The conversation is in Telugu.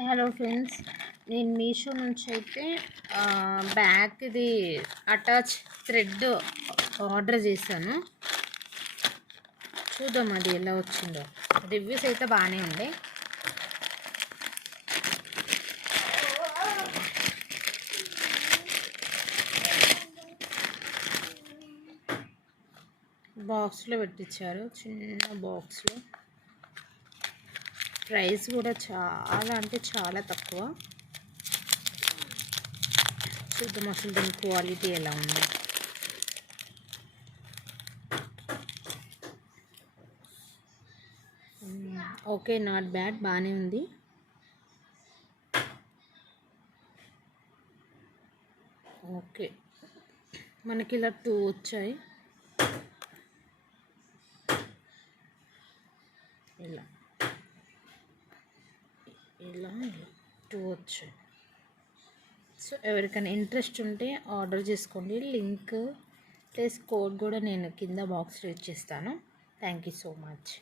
హాయ్ హలో ఫ్రెండ్స్, నేను మీషో నుంచి అయితే బ్యాగ్ది అటాచ్ థ్రెడ్ ఆర్డర్ చేశాను. చూద్దాం అది ఎలా వచ్చిందో. రివ్యూస్ అయితే బాగానే ఉండే. బాక్స్లో పెట్టించారు, చిన్న బాక్స్లో. ప్రైస్ కూడా చాలా అంటే చాలా తక్కువ. చూద్దాం అసలు దీని క్వాలిటీ ఎలా ఉంది. ఓకే, నాట్ బ్యాడ్, బాగానే ఉంది. ఓకే, మనకి ఇలా 2 వచ్చాయి. ఇలా ఇలా 2 వచ్చాయి. సో ఎవరికైనా ఇంట్రెస్ట్ ఉంటే ఆర్డర్ చేసుకోండి. లింక్ ప్లస్ కోడ్ కూడా నేను కింద బాక్స్లో ఇచ్చేస్తాను. Thank you so much.